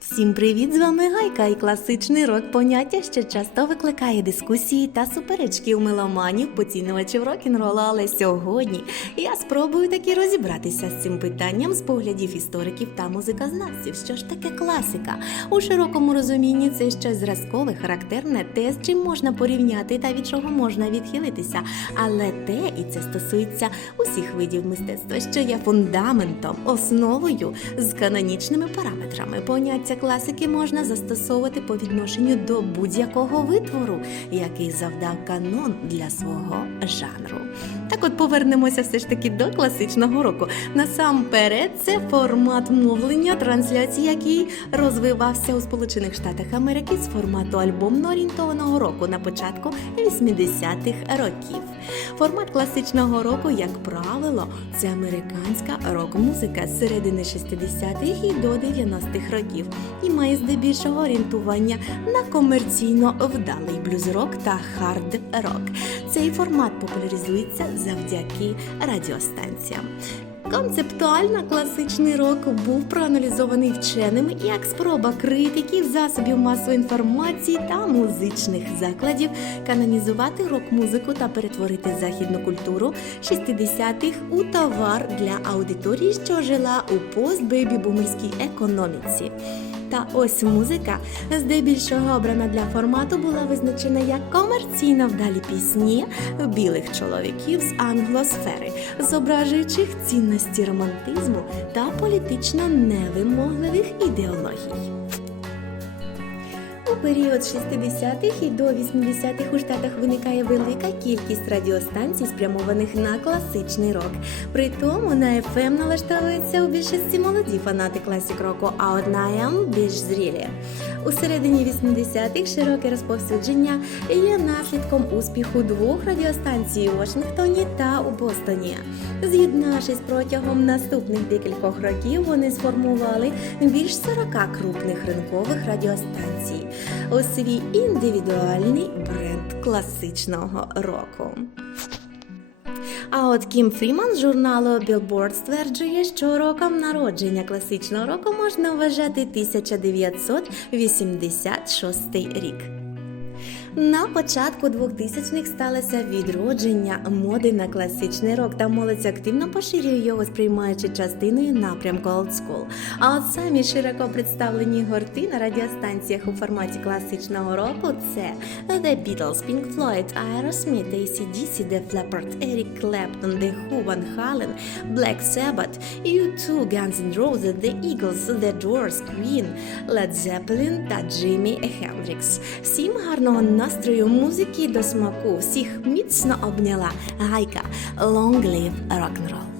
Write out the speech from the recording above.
Всім привіт! З вами Гайка і класичний рок поняття, що часто викликає дискусії та суперечки у меломанів, поцінювачів рок-н-ролу. Але сьогодні я спробую таки розібратися з цим питанням з поглядів істориків та музикознавців. Що ж таке класика? У широкому розумінні це щось зразкове, характерне, те, з чим можна порівняти та від чого можна відхилитися. Але те, і це стосується усіх видів мистецтва, що є фундаментом, основою з канонічними параметрами. Поняття класики можна застосовувати по відношенню до будь-якого витвору, який завдав канон для свого жанру. Так от повернемося все ж таки до класичного року. Насамперед, це формат мовлення, трансляції, який розвивався у Сполучених Штатах Америки з формату альбомно орієнтованого року на початку 80-х років. Формат класичного року, як правило, це американська рок-музика з середини 60-х і до 90-х років і має здебільшого орієнтування на комерційно вдалий блюз-рок та хард-рок. Цей формат популяризується завдяки радіостанціям. Концептуально класичний рок був проаналізований вченими як спроба критиків, засобів масової інформації та музичних закладів канонізувати рок-музику та перетворити західну культуру 60-х у товар для аудиторії, що жила у постбейбі-бумерській економіці. Та ось музика, здебільшого обрана для формату, була визначена як комерційно вдалі пісні білих чоловіків з англосфери, зображуючих цінності романтизму та політично невимогливих ідеологій. Період 60-х і до 80-х у Штатах виникає велика кількість радіостанцій, спрямованих на класичний рок. При тому на FM налаштовуються у більшості молоді фанати класік року, а от на AM більш зрілі. У середині 80-х широке розповсюдження є наслідком успіху двох радіостанцій у Вашингтоні та у Бостоні. З'єднавшись протягом наступних декількох років, вони сформували більш 40 крупних ринкових радіостанцій у свій індивідуальний бренд класичного року. А от Кім Фріман з журналу Billboard стверджує, що роком народження класичного року можна вважати 1986 рік. На початку 2000-х сталося відродження моди на класичний рок, та молодь активно поширює його, сприймаючи частиною напрямку School. А от самі широко представлені гурти на радіостанціях у форматі класичного року це The Beatles, Pink Floyd, Aerosmith, AC/DC, Def Leppard, Eric Clapton, The Who, Van Halen, Black Sabbath, U2, Guns N' Roses, The Eagles, The Doors, Queen, Led Zeppelin та Джиммі Хендрікс. Всім гарного настрою музики до смаку. Всіх міцно обняла гайка Long Live Rock'n'Roll.